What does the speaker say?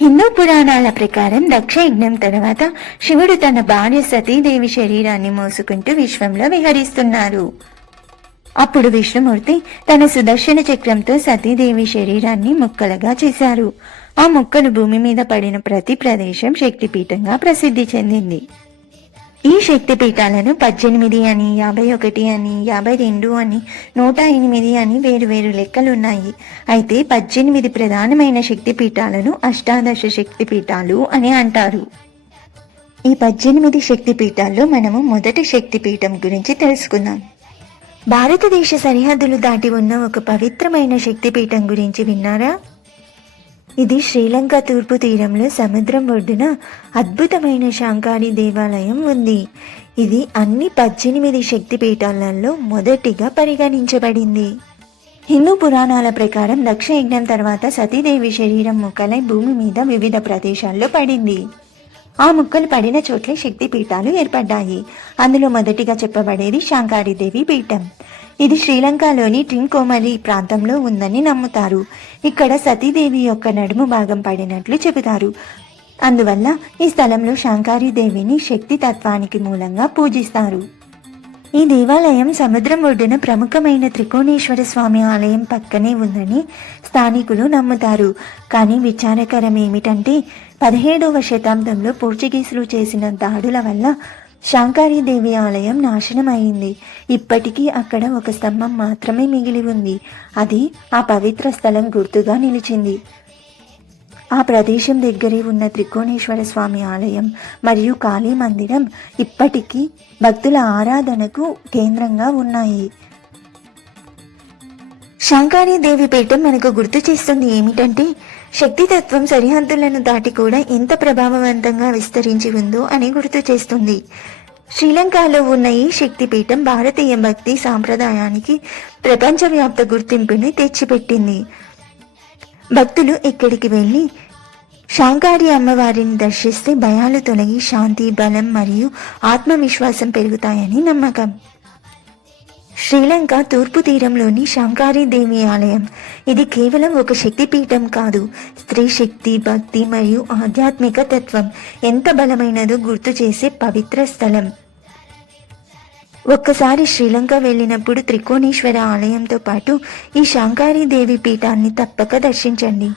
హిందూ పురాణాల ప్రకారం దక్ష యజ్ఞం తర్వాత శివుడు తన భార్య సతీదేవి శరీరాన్ని మోసుకుంటూ విశ్వంలో విహరిస్తున్నారు. అప్పుడు విష్ణుమూర్తి తన సుదర్శన చక్రంతో సతీదేవి శరీరాన్ని ముక్కలుగా చేశారు. ఆ ముక్కలు భూమి మీద పడిన ప్రతి ప్రదేశం శక్తిపీఠంగా ప్రసిద్ధి చెందింది. ఈ శక్తి పీఠాలను పద్దెనిమిది అని యాభై ఒకటి అని యాభై రెండు అని నూట ఎనిమిది అని వేరు వేరు లెక్కలున్నాయి. అయితే పద్దెనిమిది ప్రధానమైన శక్తి పీఠాలను అష్టాదశ శక్తి పీఠాలు అని అంటారు. ఈ పద్దెనిమిది శక్తి పీఠాల్లో మనము మొదటి శక్తి పీఠం గురించి తెలుసుకుందాం. భారతదేశ సరిహద్దులు దాటి ఉన్న ఒక పవిత్రమైన శక్తిపీఠం గురించి విన్నారా? ఇది శ్రీలంక తూర్పు తీరంలో సముద్రం ఒడ్డున అద్భుతమైన శాంకారి దేవాలయం ఉంది. ఇది అన్ని పద్దెనిమిది శక్తిపీఠాలలో మొదటిగా పరిగణించబడింది. హిందూ పురాణాల ప్రకారం దక్ష యజ్ఞం తర్వాత సతీదేవి శరీరం ముక్కలై భూమి మీద వివిధ ప్రదేశాల్లో పడింది. ఆ ముక్కలు పడిన చోట్లే శక్తి పీఠాలు ఏర్పడ్డాయి. అందులో మొదటిగా చెప్పబడేది శాంకారిదేవి పీఠం. ఇది శ్రీలంకలోని ట్రింకోమలి ప్రాంతంలో ఉందని నమ్ముతారు. ఇక్కడ సతీదేవి యొక్క నడుము భాగం పడినట్లు చెబుతారు. అందువల్ల ఈ స్థలంలో శాంకారీదేవిని శక్తి తత్వానికి మూలంగా పూజిస్తారు. ఈ దేవాలయం సముద్రం ఒడ్డున ప్రముఖమైన త్రికోణేశ్వర స్వామి ఆలయం పక్కనే ఉందని స్థానికులు నమ్ముతారు. కానీ విచారకరం ఏమిటంటే పదిహేడవ శతాబ్దంలో పోర్చుగీసులు చేసిన దాడుల వల్ల శాంకారీదేవి ఆలయం నాశనమైంది. ఇప్పటికీ అక్కడ ఒక స్తంభం మాత్రమే మిగిలి ఉంది. అది ఆ పవిత్ర స్థలం గుర్తుగా నిలిచింది. ఆ ప్రదేశం దగ్గరే ఉన్న త్రికోణేశ్వర స్వామి ఆలయం మరియు కాళీ మందిరం ఇప్పటికీ భక్తుల ఆరాధనకు కేంద్రంగా ఉన్నాయి. శాంకారీ దేవి పీఠం మనకు గుర్తు చేస్తుంది ఏమిటంటే శక్తితత్వం సరిహద్దులను దాటి కూడా ఎంత ప్రభావవంతంగా విస్తరించి ఉందో అని గుర్తు చేస్తుంది. శ్రీలంకలో ఉన్న ఈ శక్తిపీఠం భారతీయ భక్తి సాంప్రదాయానికి ప్రపంచవ్యాప్త గుర్తింపుని తెచ్చిపెట్టింది. భక్తులు ఇక్కడికి వెళ్ళి శాంకారి అమ్మవారిని దర్శిస్తే భయాలు తొలగి శాంతి బలం మరియు ఆత్మవిశ్వాసం పెరుగుతాయని నమ్మకం. శ్రీలంక తూర్పు తీరంలోని శాంకారి దేవి ఆలయం. ఇది కేవలం ఒక శక్తిపీఠం కాదు స్త్రీ శక్తి భక్తి మరియు ఆధ్యాత్మిక తత్వం. ఎంత బలమైనదో గుర్తు చేసే పవిత్ర స్థలం. ఒక్కసారి శ్రీలంక వెళ్ళినప్పుడు త్రికోణేశ్వర ఆలయంతో పాటు ఈ శాంకారీదేవి పీఠాన్ని తప్పక దర్శించండి.